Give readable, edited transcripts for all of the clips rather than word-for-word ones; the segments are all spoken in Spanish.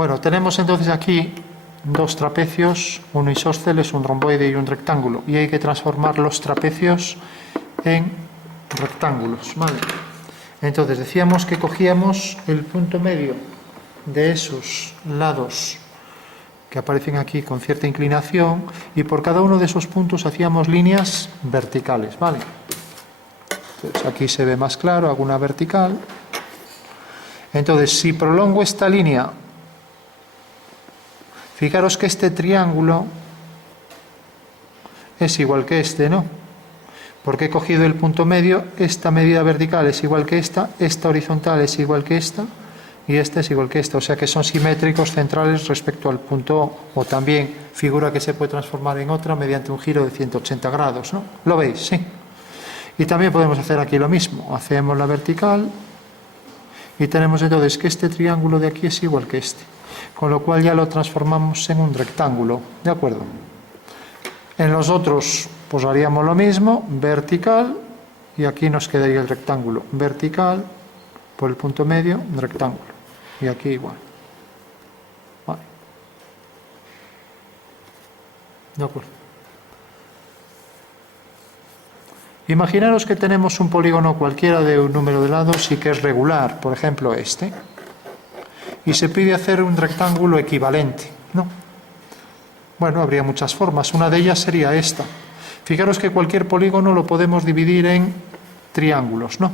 Bueno, tenemos entonces aquí dos trapecios, uno isósceles, un romboide y un rectángulo, y hay que transformar los trapecios en rectángulos, ¿vale? Entonces decíamos que cogíamos el punto medio de esos lados que aparecen aquí con cierta inclinación y por cada uno de esos puntos hacíamos líneas verticales, ¿vale? Entonces aquí se ve más claro, hago una vertical. Entonces, si prolongo esta línea, fijaros que este triángulo es igual que este, ¿no? Porque he cogido el punto medio, esta medida vertical es igual que esta horizontal es igual que esta, y esta es igual que esta, o sea que son simétricos centrales respecto al punto O, o también figura que se puede transformar en otra mediante un giro de 180 grados, ¿no? ¿Lo veis? Sí. Y también podemos hacer aquí lo mismo, hacemos la vertical, y tenemos entonces que este triángulo de aquí es igual que este, con lo cual ya lo transformamos en un rectángulo, ¿de acuerdo? En los otros pues haríamos lo mismo, vertical, y aquí nos quedaría el rectángulo, vertical, por el punto medio, rectángulo, y aquí igual. Vale. De acuerdo. Imaginaros que tenemos un polígono cualquiera de un número de lados y que es regular, por ejemplo este, y se pide hacer un rectángulo equivalente, ¿no? Bueno, habría muchas formas, una de ellas sería esta. Fijaros que cualquier polígono lo podemos dividir en triángulos, ¿no?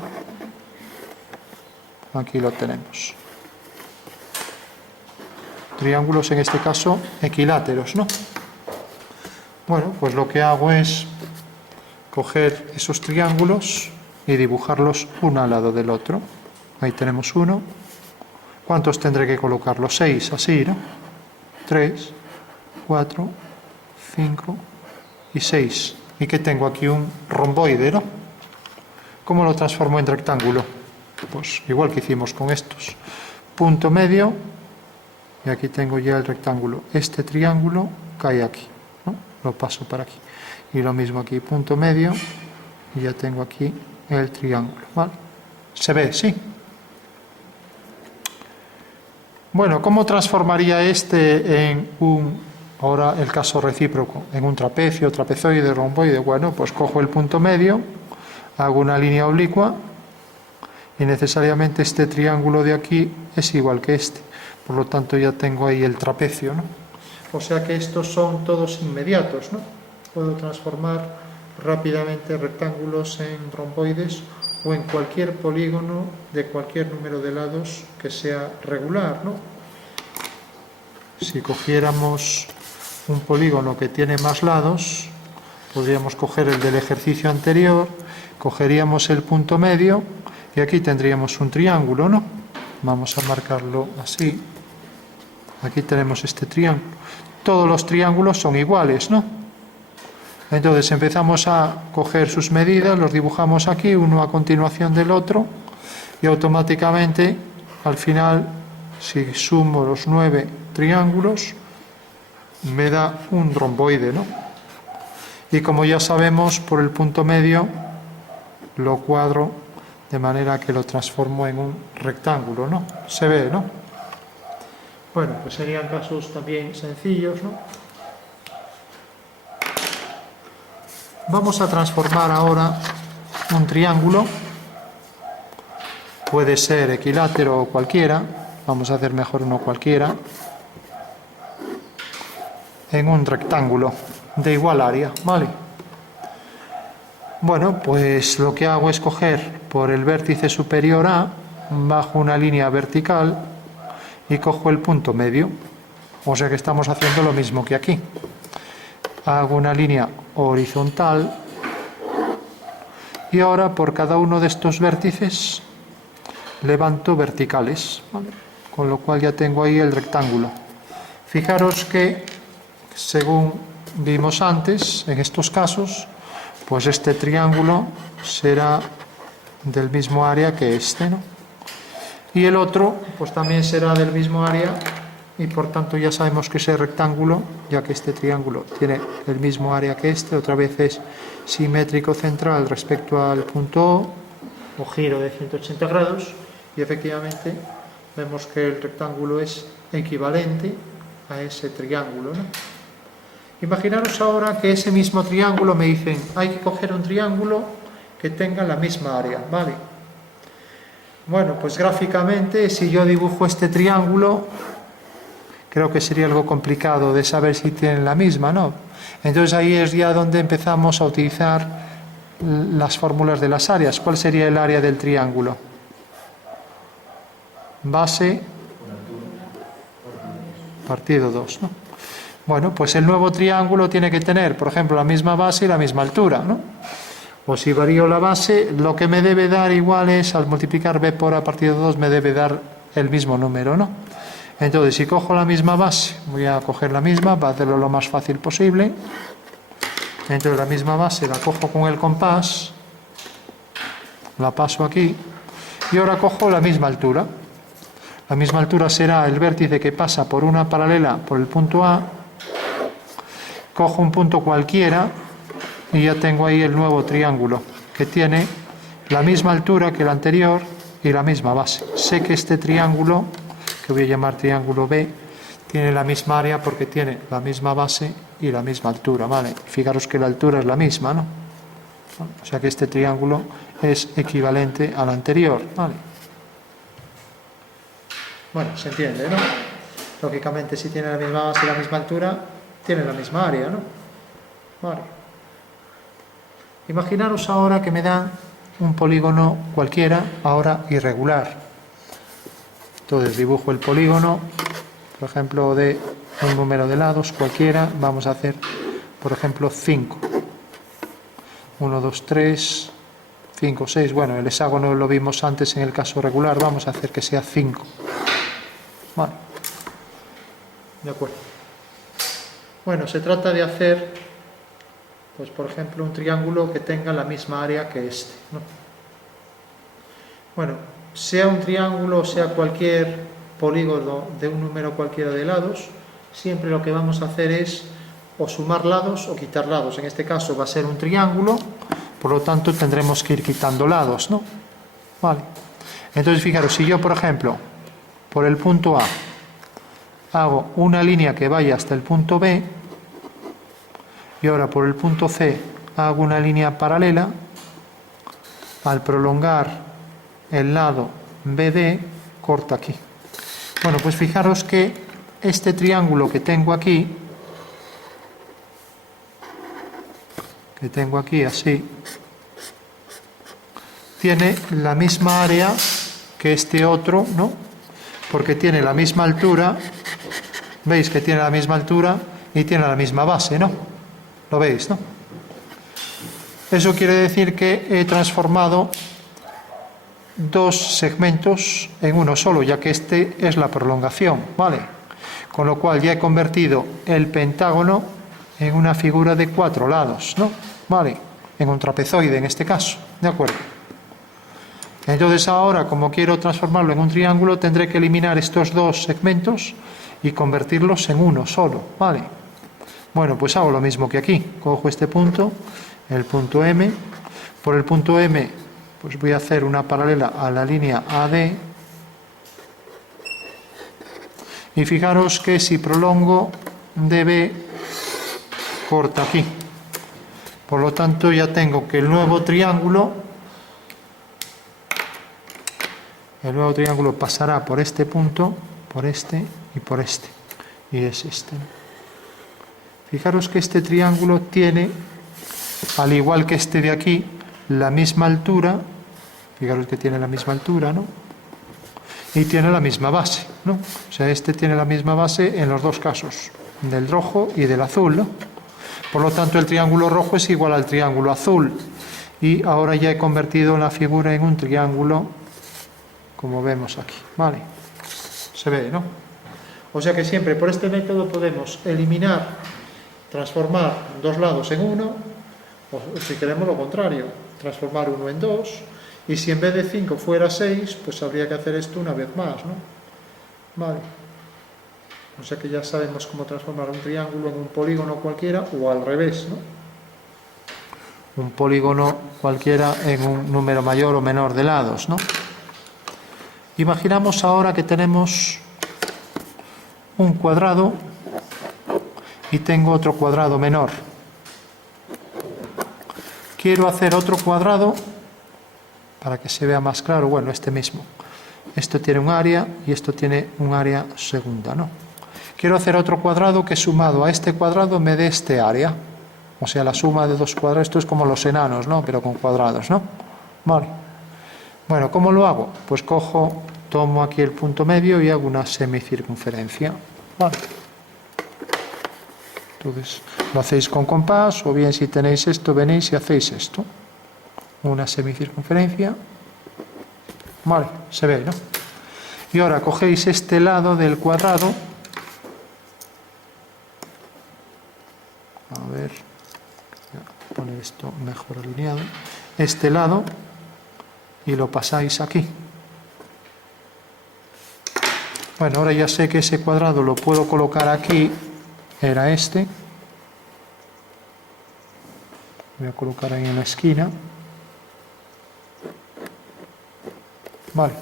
Aquí lo tenemos. Triángulos, en este caso, equiláteros, ¿no? Bueno, pues lo que hago es coger esos triángulos y dibujarlos uno al lado del otro. Ahí tenemos uno. ¿Cuántos tendré que colocarlos? 6, así, ¿no? 3, 4, 5 y 6. ¿Y que tengo aquí? Un romboide, ¿no? ¿Cómo lo transformo en rectángulo? Pues igual que hicimos con estos. Punto medio, y aquí tengo ya el rectángulo. Este triángulo cae aquí, ¿no? Lo paso para aquí. Y lo mismo aquí, punto medio, y ya tengo aquí el triángulo, ¿vale? ¿Se ve? Sí. Bueno, ¿cómo transformaría este en un, ahora el caso recíproco, en un trapecio, trapezoide, romboide? Bueno, pues cojo el punto medio, hago una línea oblicua, y necesariamente este triángulo de aquí es igual que este. Por lo tanto, ya tengo ahí el trapecio, ¿no? O sea que estos son todos inmediatos, ¿no? Puedo transformar rápidamente rectángulos en romboides o en cualquier polígono de cualquier número de lados que sea regular, ¿no? Si cogiéramos un polígono que tiene más lados, podríamos coger el del ejercicio anterior, cogeríamos el punto medio y aquí tendríamos un triángulo, ¿no? Vamos a marcarlo así. Aquí tenemos este triángulo. Todos los triángulos son iguales, ¿no? Entonces empezamos a coger sus medidas, los dibujamos aquí, uno a continuación del otro, y automáticamente, al final, si sumo los 9 triángulos, me da un romboide, ¿no? Y como ya sabemos, por el punto medio, lo cuadro de manera que lo transformo en un rectángulo, ¿no? Se ve, ¿no? Bueno, pues serían casos también sencillos, ¿no? Vamos a transformar ahora un triángulo, puede ser equilátero o cualquiera, vamos a hacer mejor uno cualquiera, en un rectángulo de igual área, ¿vale? Bueno, pues lo que hago es coger por el vértice superior A, bajo una línea vertical y cojo el punto medio, o sea que estamos haciendo lo mismo que aquí. Hago una línea horizontal y ahora por cada uno de estos vértices levanto verticales, ¿vale? Con lo cual ya tengo ahí el rectángulo. Fijaros que, según vimos antes, en estos casos, pues este triángulo será del mismo área que este, ¿no? Y el otro, pues también será del mismo área, y por tanto ya sabemos que ese rectángulo, ya que este triángulo tiene el mismo área que este, otra vez es simétrico central respecto al punto O, o giro de 180 grados, y efectivamente vemos que el rectángulo es equivalente a ese triángulo, ¿no? Imaginaros ahora que ese mismo triángulo me dicen, hay que coger un triángulo que tenga la misma área, ¿vale? Bueno, pues gráficamente, si yo dibujo este triángulo, creo que sería algo complicado de saber si tienen la misma, ¿no? Entonces ahí es ya donde empezamos a utilizar las fórmulas de las áreas. ¿Cuál sería el área del triángulo? Base partido 2, ¿no? Bueno, pues el nuevo triángulo tiene que tener, por ejemplo, la misma base y la misma altura, ¿no? O si varío la base, lo que me debe dar igual es, al multiplicar b por a partido 2, me debe dar el mismo número, ¿no? Entonces, si cojo la misma base, voy a coger la misma para hacerlo lo más fácil posible. Entonces, la misma base la cojo con el compás, la paso aquí, y ahora cojo la misma altura. La misma altura será el vértice que pasa por una paralela por el punto A. Cojo un punto cualquiera y ya tengo ahí el nuevo triángulo, que tiene la misma altura que el anterior y la misma base. Sé que este triángulo, que voy a llamar triángulo B, tiene la misma área porque tiene la misma base y la misma altura, ¿vale? Fijaros que la altura es la misma, ¿no? O sea que este triángulo es equivalente al anterior, ¿vale? Bueno, se entiende, ¿no? Lógicamente, si tiene la misma base y la misma altura, tiene la misma área, ¿no? Vale. Imaginaros ahora que me dan un polígono cualquiera, ahora irregular. Entonces dibujo el polígono, por ejemplo, de un número de lados cualquiera. Vamos a hacer, por ejemplo, 5. 1, 2, 3, 5, 6. Bueno, el hexágono lo vimos antes en el caso regular. Vamos a hacer que sea 5. Vale. De acuerdo. Bueno, se trata de hacer, pues por ejemplo, un triángulo que tenga la misma área que este, ¿no? Bueno, sea un triángulo, sea cualquier polígono de un número cualquiera de lados, siempre lo que vamos a hacer es o sumar lados o quitar lados. En este caso va a ser un triángulo, por lo tanto tendremos que ir quitando lados, ¿no? Vale. Entonces, fijaros, si yo, por ejemplo, por el punto A hago una línea que vaya hasta el punto B y ahora por el punto C hago una línea paralela, al prolongar el lado BD corta aquí. Bueno, pues fijaros que este triángulo que tengo aquí así, tiene la misma área que este otro, ¿no? Porque tiene la misma altura. Veis que tiene la misma altura y tiene la misma base, ¿no? ¿Lo veis, no? Eso quiere decir que he transformado dos segmentos en uno solo, ya que este es la prolongación, ¿vale? Con lo cual ya he convertido el pentágono en una figura de 4 lados, ¿no? ¿Vale? En un trapezoide en este caso, ¿de acuerdo? Entonces ahora, como quiero transformarlo en un triángulo, tendré que eliminar estos dos segmentos y convertirlos en uno solo, ¿vale? Bueno, pues hago lo mismo que aquí. Cojo este punto, el punto M. Por el punto M, pues voy a hacer una paralela a la línea AD. Y fijaros que si prolongo DB, corta aquí. Por lo tanto, ya tengo que el nuevo triángulo pasará por este punto, por este y por este. Y es este. Fijaros que este triángulo tiene, al igual que este de aquí, la misma altura. Fijaros que tiene la misma altura, ¿no? Y tiene la misma base, ¿no? O sea, este tiene la misma base en los dos casos, del rojo y del azul, ¿no? Por lo tanto, el triángulo rojo es igual al triángulo azul. Y ahora ya he convertido la figura en un triángulo, como vemos aquí, ¿vale? Se ve, ¿no? O sea que siempre por este método podemos eliminar, transformar dos lados en uno, o si queremos lo contrario, transformar uno en dos, y si en vez de 5 fuera 6, pues habría que hacer esto una vez más, ¿no? Vale. O sea que ya sabemos cómo transformar un triángulo en un polígono cualquiera, o al revés, ¿no? Un polígono cualquiera en un número mayor o menor de lados, ¿no? Imaginamos ahora que tenemos un cuadrado y tengo otro cuadrado menor. Quiero hacer otro cuadrado para que se vea más claro, bueno, este mismo. Esto tiene un área y esto tiene un área segunda, ¿no? Quiero hacer otro cuadrado que sumado a este cuadrado me dé este área. O sea, la suma de dos cuadrados, esto es como los enanos, ¿no? Pero con cuadrados, ¿no? Vale. Bueno, ¿cómo lo hago? Pues tomo aquí el punto medio y hago una semicircunferencia. Vale. Entonces, lo hacéis con compás, o bien si tenéis esto, venís y hacéis esto. Una semicircunferencia. Vale, se ve, ¿no? Y ahora cogéis este lado del cuadrado. A ver, voy a poner esto mejor alineado. Este lado y lo pasáis aquí. Bueno, ahora ya sé que ese cuadrado lo puedo colocar aquí. Era este. Voy a colocar ahí en la esquina. Vale.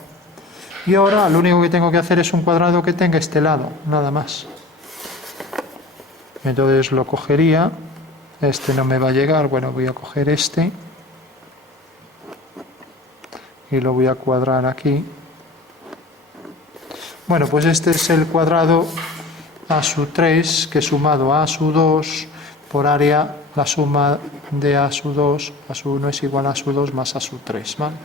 Y ahora lo único que tengo que hacer es un cuadrado que tenga este lado, nada más. Entonces lo cogería. Este no me va a llegar. Bueno, voy a coger este. Y lo voy a cuadrar aquí. Bueno, pues este es el cuadrado a su 3, que sumado a su 2 por área, la suma de a su 2 a su 1 es igual a su 2 más a su 3, ¿vale?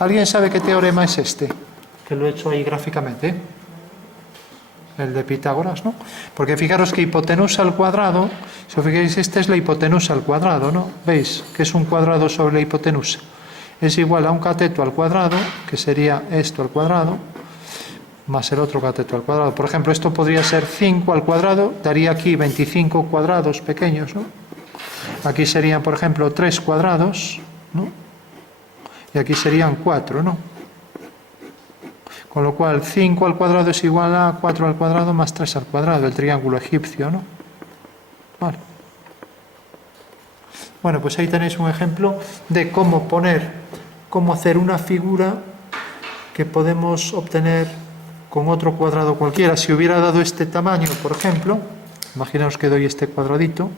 ¿Alguien sabe qué teorema es este? Que lo he hecho ahí gráficamente. El de Pitágoras, ¿no? Porque fijaros que hipotenusa al cuadrado, si os fijáis, esta es la hipotenusa al cuadrado, ¿no? ¿Veis? Que es un cuadrado sobre la hipotenusa. Es igual a un cateto al cuadrado, que sería esto al cuadrado, más el otro cateto al cuadrado. Por ejemplo, esto podría ser 5 al cuadrado, daría aquí 25 cuadrados pequeños, ¿no? Aquí serían, por ejemplo, 3 cuadrados, ¿no? Y aquí serían 4, ¿no? Con lo cual, 5 al cuadrado es igual a 4 al cuadrado más 3 al cuadrado, el triángulo egipcio, ¿no? Vale. Bueno, pues ahí tenéis un ejemplo de cómo hacer una figura que podemos obtener con otro cuadrado cualquiera. Si hubiera dado este tamaño, por ejemplo, imaginaos que doy este cuadradito,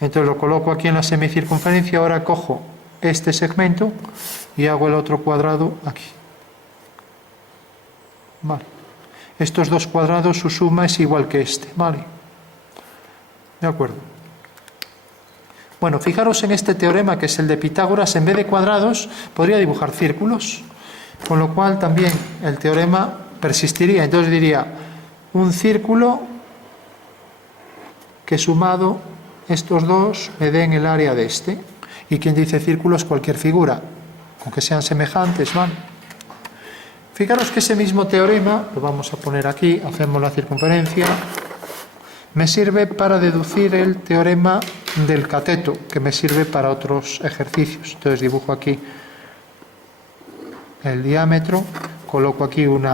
entonces lo coloco aquí en la semicircunferencia, ahora cojo este segmento y hago el otro cuadrado aquí. Vale. Estos dos cuadrados, su suma es igual que este, ¿vale? De acuerdo. Bueno, fijaros en este teorema que es el de Pitágoras, en vez de cuadrados podría dibujar círculos, con lo cual también el teorema persistiría. Entonces diría, un círculo que sumado estos dos me den el área de este. Y quien dice círculo es cualquier figura, aunque sean semejantes, ¿vale? Fijaros que ese mismo teorema, lo vamos a poner aquí, hacemos la circunferencia, me sirve para deducir el teorema del cateto, que me sirve para otros ejercicios. Entonces dibujo aquí el diámetro, coloco aquí un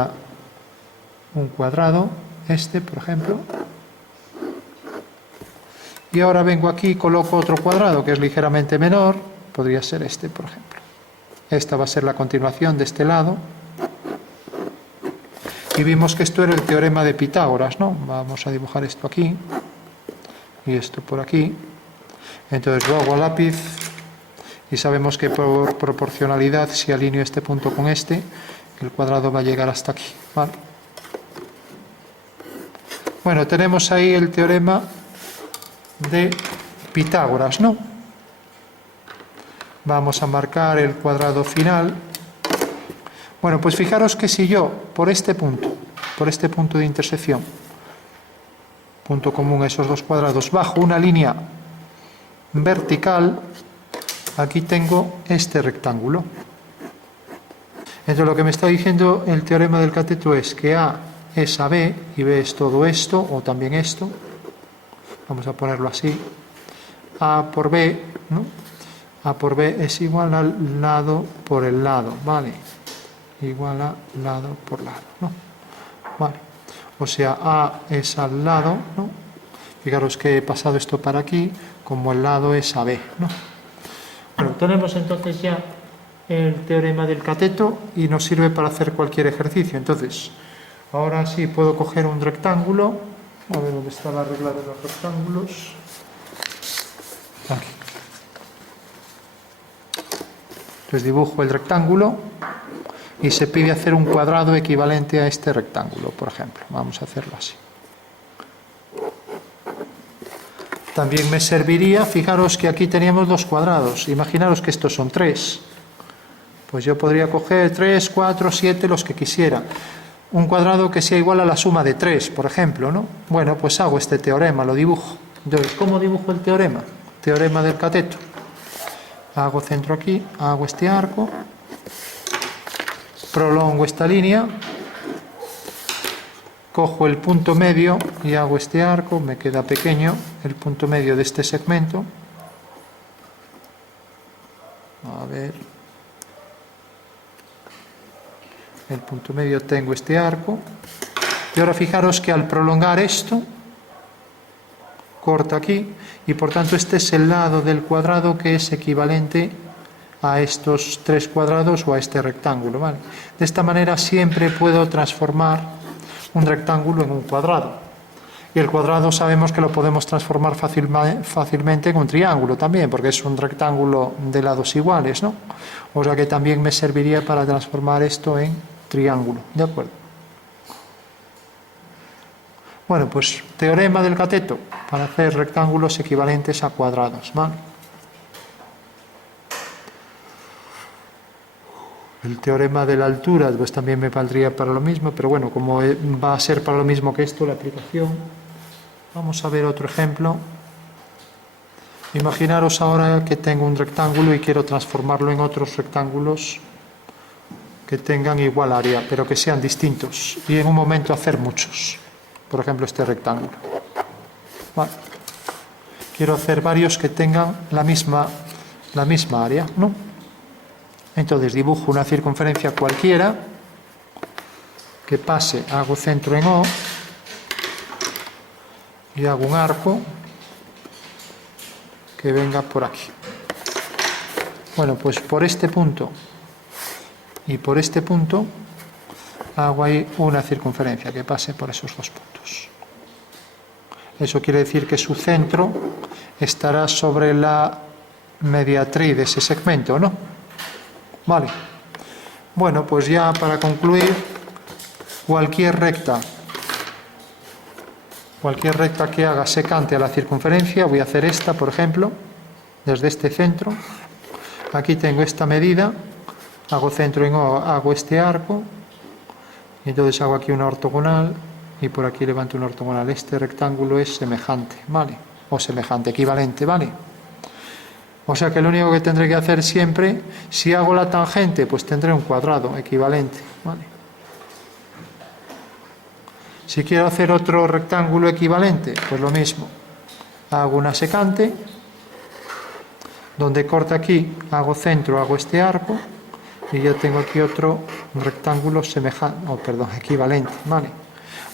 cuadrado, este por ejemplo, y ahora vengo aquí y coloco otro cuadrado que es ligeramente menor, podría ser este por ejemplo. Esta va a ser la continuación de este lado. Y vimos que esto era el teorema de Pitágoras, ¿no? Vamos a dibujar esto aquí y esto por aquí. Entonces lo hago a lápiz y sabemos que por proporcionalidad, si alineo este punto con este, el cuadrado va a llegar hasta aquí, ¿vale? Bueno, tenemos ahí el teorema de Pitágoras, ¿no? Vamos a marcar el cuadrado final. Bueno, pues fijaros que si yo, por este punto de intersección, punto común a esos dos cuadrados, bajo una línea vertical, aquí tengo este rectángulo. Entonces lo que me está diciendo el teorema del cateto es que A es a B, y B es todo esto, o también esto, vamos a ponerlo así, A por B, ¿no? A por B es igual al lado por el lado, ¿vale? Igual a lado por lado, ¿no? Vale. O sea, A es al lado, ¿no? Fijaros que he pasado esto para aquí, como el lado es a B, ¿no? Bueno, tenemos entonces ya el teorema del cateto y nos sirve para hacer cualquier ejercicio. Entonces, Ahora sí puedo coger un rectángulo. A ver dónde está la regla de los rectángulos. Aquí. Entonces dibujo el rectángulo y se pide hacer un cuadrado equivalente a este rectángulo, por ejemplo. Vamos a hacerlo así. También me serviría, fijaros que aquí teníamos 2 cuadrados. Imaginaros que estos son 3. Pues yo podría coger 3, 4, 7, los que quisiera. Un cuadrado que sea igual a la suma de 3, por ejemplo, ¿no? Bueno, pues hago este teorema, lo dibujo. Entonces, ¿cómo dibujo el teorema? Teorema del cateto. Hago centro aquí, hago este arco, prolongo esta línea, cojo el punto medio y hago este arco, me queda pequeño el punto medio de este segmento. A ver. El punto medio tengo este arco. Y ahora fijaros que al prolongar esto, corta aquí, y por tanto este es el lado del cuadrado que es equivalente a estos 3 cuadrados o a este rectángulo, ¿vale? De esta manera siempre puedo transformar un rectángulo en un cuadrado. Y el cuadrado sabemos que lo podemos transformar fácilmente en un triángulo también, porque es un rectángulo de lados iguales, ¿no? O sea que también me serviría para transformar esto en triángulo, ¿de acuerdo? Bueno, pues teorema del cateto para hacer rectángulos equivalentes a cuadrados, ¿vale? El teorema de la altura, pues también me valdría para lo mismo, pero bueno, como va a ser para lo mismo que esto la aplicación, vamos a ver otro ejemplo. Imaginaros ahora que tengo un rectángulo y quiero transformarlo en otros rectángulos que tengan igual área, pero que sean distintos, y en un momento hacer muchos. Por ejemplo, este rectángulo. Vale. Quiero hacer varios que tengan la misma área, ¿no? Entonces dibujo una circunferencia cualquiera que pase, hago centro en O y hago un arco que venga por aquí. Bueno, pues por este punto y por este punto hago ahí una circunferencia que pase por esos 2 puntos. Eso quiere decir que su centro estará sobre la mediatriz de ese segmento, ¿no? Vale. Bueno, pues ya para concluir, cualquier recta que haga secante a la circunferencia, voy a hacer esta, por ejemplo, desde este centro. Aquí tengo esta medida, hago centro en O, hago este arco, y entonces hago aquí una ortogonal y por aquí levanto una ortogonal. Este rectángulo es semejante, ¿vale? O semejante, equivalente, ¿vale? O sea que lo único que tendré que hacer siempre, si hago la tangente, pues tendré un cuadrado equivalente, ¿vale? Si quiero hacer otro rectángulo equivalente, pues lo mismo. Hago una secante, donde corta aquí, hago centro, hago este arco, y ya tengo aquí otro rectángulo semejante, equivalente, ¿vale?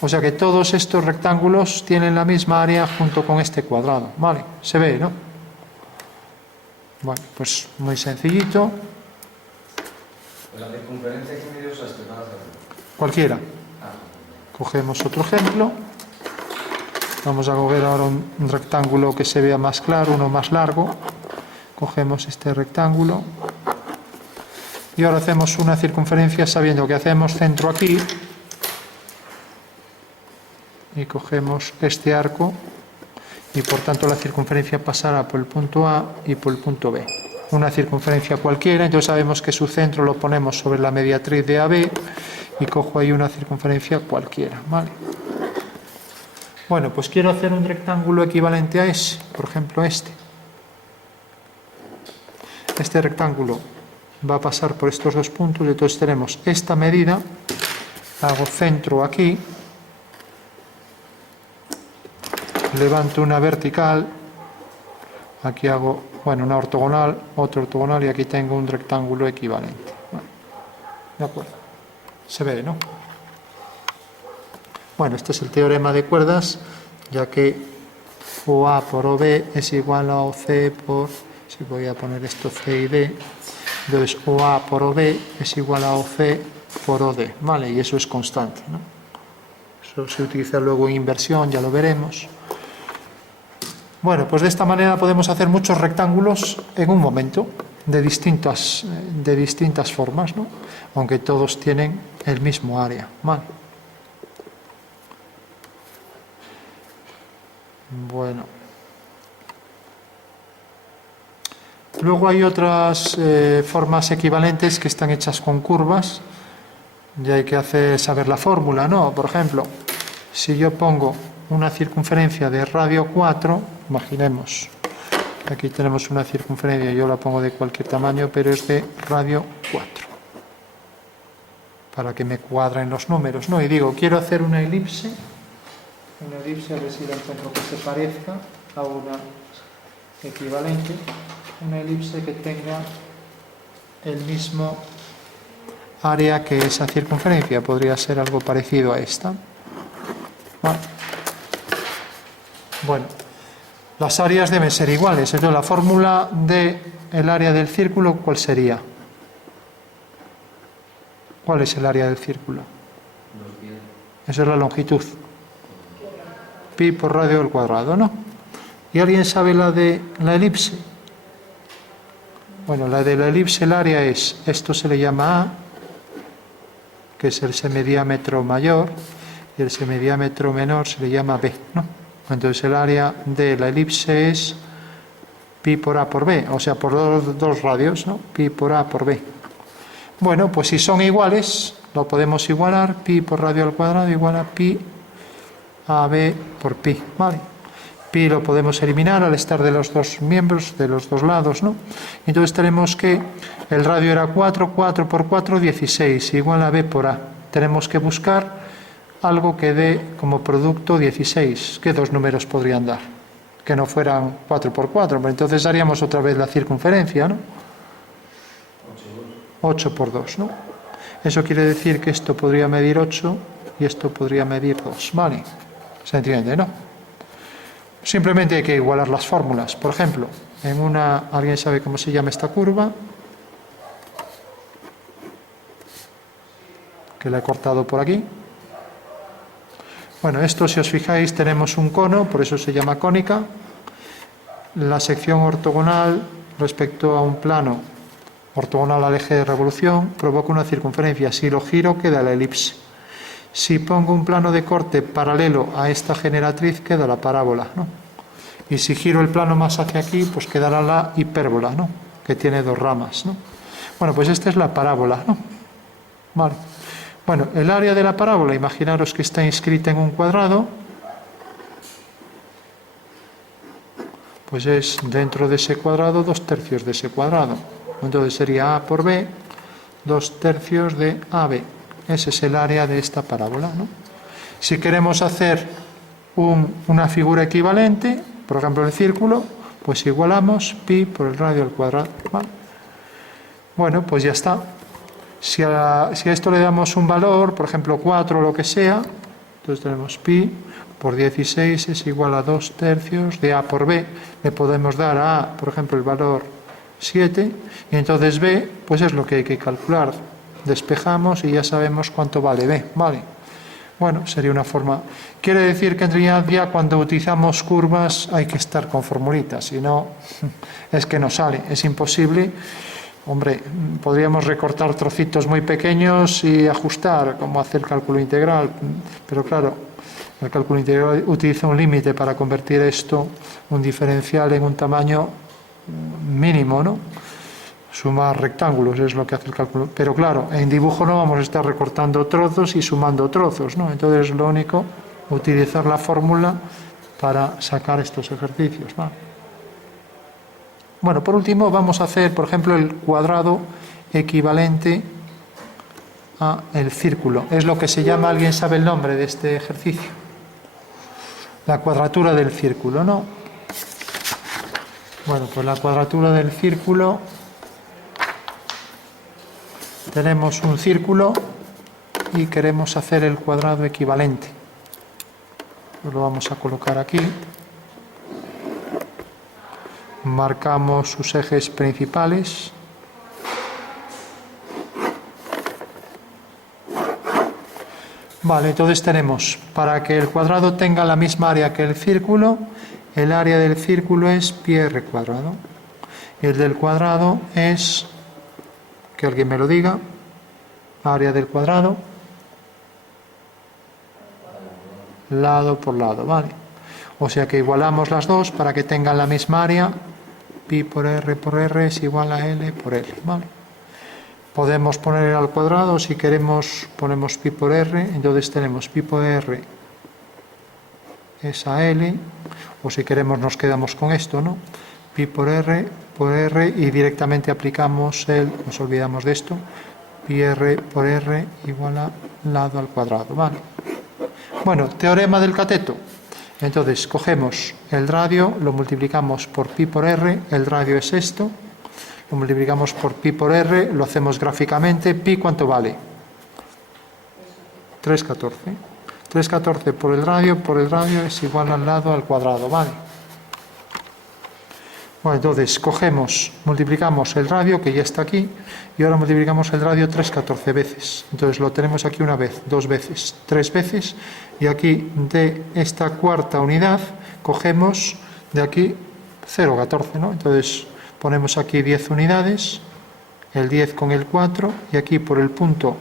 O sea que todos estos rectángulos tienen la misma área junto con este cuadrado, ¿vale? Se ve, ¿no? Bueno, pues muy sencillito. La circunferencia que me dio usaste para hacerlo. Cualquiera. Cogemos otro ejemplo. Vamos a coger ahora un rectángulo que se vea más claro, uno más largo. Cogemos este rectángulo. Y ahora hacemos una circunferencia sabiendo que hacemos centro aquí. Y cogemos este arco. Y por tanto la circunferencia pasará por el punto A y por el punto B. Una circunferencia cualquiera, entonces sabemos que su centro lo ponemos sobre la mediatriz de AB y cojo ahí una circunferencia cualquiera, ¿vale? Bueno, pues quiero hacer un rectángulo equivalente a ese, por ejemplo este. Este rectángulo va a pasar por estos 2 puntos, entonces tenemos esta medida, hago centro aquí, levanto una vertical, aquí hago, una ortogonal, otra ortogonal y aquí tengo un rectángulo equivalente. Bueno, de acuerdo. Se ve, ¿no? Bueno, este es el teorema de cuerdas, ya que OA por OB es igual a OC por, si voy a poner esto C y D, entonces OA por OB es igual a OC por OD, ¿vale? Y eso es constante, ¿no? Esto se utiliza luego en inversión, ya lo veremos. Bueno, pues de esta manera podemos hacer muchos rectángulos en un momento, de distintas formas, ¿no? Aunque todos tienen el mismo área. Vale. Bueno. Luego hay otras formas equivalentes que están hechas con curvas. Y hay que saber la fórmula, ¿no? Por ejemplo, si yo pongo una circunferencia de radio 4, imaginemos, aquí tenemos una circunferencia, yo la pongo de cualquier tamaño, pero es de radio 4, para que me cuadren los números, ¿no? Y digo, quiero hacer una elipse, a ver si la encuentro que se parezca a una equivalente, una elipse que tenga el mismo área que esa circunferencia, podría ser algo parecido a esta. Bueno, las áreas deben ser iguales, entonces la fórmula del área del círculo, ¿cuál sería? ¿Cuál es el área del círculo? Esa es la longitud. Pi por radio al cuadrado, ¿no? ¿Y alguien sabe la de la elipse? Bueno, la de la elipse, el área es, esto se le llama A, que es el semediámetro mayor, y el semediámetro menor se le llama B, ¿no? Entonces el área de la elipse es pi por A por B, o sea, por dos radios, ¿no? Pi por A por B. Bueno, pues si son iguales, lo podemos igualar, pi por radio al cuadrado igual a pi AB por pi, ¿vale? Pi lo podemos eliminar al estar de los dos miembros, de los dos lados, ¿no? Entonces tenemos que el radio era 4, 4 por 4, 16, igual a B por A. Tenemos que buscar algo que dé como producto 16. ¿Qué dos números podrían dar? Que no fueran 4 por 4, pero entonces haríamos otra vez la circunferencia, ¿no? 8 por 2, ¿no? Eso quiere decir que esto podría medir 8 y esto podría medir 2, ¿vale? ¿Se entiende, no? Simplemente hay que igualar las fórmulas. Por ejemplo, en una, ¿alguien sabe cómo se llama esta curva? Que la he cortado por aquí. Bueno, esto, si os fijáis, tenemos un cono, por eso se llama cónica. La sección ortogonal respecto a un plano ortogonal al eje de revolución provoca una circunferencia. Si lo giro, queda la elipse. Si pongo un plano de corte paralelo a esta generatriz, queda la parábola, ¿no? Y si giro el plano más hacia aquí, pues quedará la hipérbola, ¿no? Que tiene dos ramas, ¿no? Bueno, pues esta es la parábola, ¿no? Vale. Bueno, el área de la parábola, imaginaros que está inscrita en un cuadrado, pues es dentro de ese cuadrado 2/3 de ese cuadrado. Entonces sería A por B, 2/3 de AB. Ese es el área de esta parábola, ¿no? Si queremos hacer una figura equivalente, por ejemplo el círculo, pues igualamos pi por el radio al cuadrado, ¿vale? Bueno, pues ya está. Si a esto le damos un valor, por ejemplo 4 o lo que sea, entonces tenemos pi por 16 es igual a 2/3 de A por B. Le podemos dar a A, por ejemplo, el valor 7, y entonces B, pues es lo que hay que calcular. Despejamos y ya sabemos cuánto vale B, ¿vale? Bueno, sería una forma. Quiere decir que en realidad ya cuando utilizamos curvas hay que estar con formulitas, si no, es que no sale, es imposible. Hombre, podríamos recortar trocitos muy pequeños y ajustar, como hacer el cálculo integral, pero claro, el cálculo integral utiliza un límite para convertir esto, un diferencial, en un tamaño mínimo, ¿no? Sumar rectángulos es lo que hace el cálculo. Pero claro, en dibujo no vamos a estar recortando trozos y sumando trozos, ¿no? Entonces lo único, utilizar la fórmula para sacar estos ejercicios, ¿no? Bueno, por último vamos a hacer, por ejemplo, el cuadrado equivalente a el círculo. Es lo que se llama, ¿alguien sabe el nombre de este ejercicio? La cuadratura del círculo, ¿no? Bueno, pues la cuadratura del círculo, tenemos un círculo y queremos hacer el cuadrado equivalente. Lo vamos a colocar aquí. Marcamos sus ejes principales. Vale, entonces tenemos, para que el cuadrado tenga la misma área que el área del círculo es pi r cuadrado. Y el del cuadrado es, que alguien me lo diga, área del cuadrado, lado por lado, ¿vale? O sea que igualamos las dos para que tengan la misma área, pi por r es igual a L por L, ¿vale? Podemos poner al cuadrado, si queremos ponemos pi por r, entonces tenemos pi por r es a L, o si queremos nos quedamos con esto, ¿no? Pi por r y directamente aplicamos nos olvidamos de esto, pi r por r igual a lado al cuadrado, ¿vale? Bueno, teorema del cateto. Entonces cogemos el radio, lo multiplicamos por pi por r, el radio es esto, lo multiplicamos por pi por r, lo hacemos gráficamente, pi ¿cuánto vale? 3,14. 3,14 por el radio es igual al lado al cuadrado, ¿vale? Bueno, entonces cogemos, multiplicamos el radio, que ya está aquí, y ahora multiplicamos el radio 3,14 veces. Entonces lo tenemos aquí una vez, dos veces, tres veces, y aquí de esta cuarta unidad cogemos de aquí 0,14, ¿no? Entonces ponemos aquí 10 unidades, el 10 con el 4, y aquí por el punto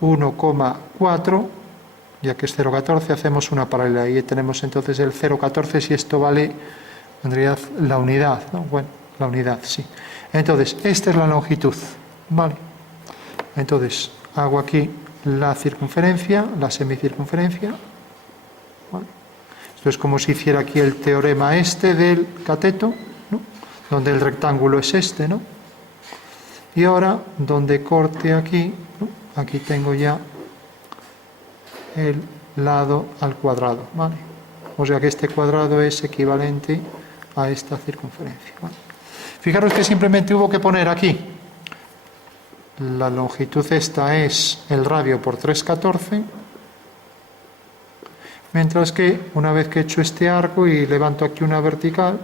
1,4, ya que es 0,14, hacemos una paralela, y tenemos entonces el 0,14, si esto vale, en realidad, la unidad, ¿no? Bueno, la unidad, sí. Entonces, esta es la longitud, ¿vale? Entonces, hago aquí la circunferencia, la semicircunferencia, ¿vale? Esto es como si hiciera aquí el teorema este del cateto, ¿no? Donde el rectángulo es este, ¿no? Y ahora, donde corte aquí, ¿no? Aquí tengo ya el lado al cuadrado, ¿vale? O sea que este cuadrado es equivalente a esta circunferencia, ¿vale? Fijaros que simplemente hubo que poner aquí la longitud, esta es el radio por 3,14, mientras que una vez que he hecho este arco y levanto aquí una vertical,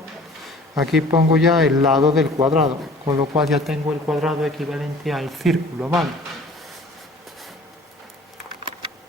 aquí pongo ya el lado del cuadrado, con lo cual ya tengo el cuadrado equivalente al círculo, ¿vale?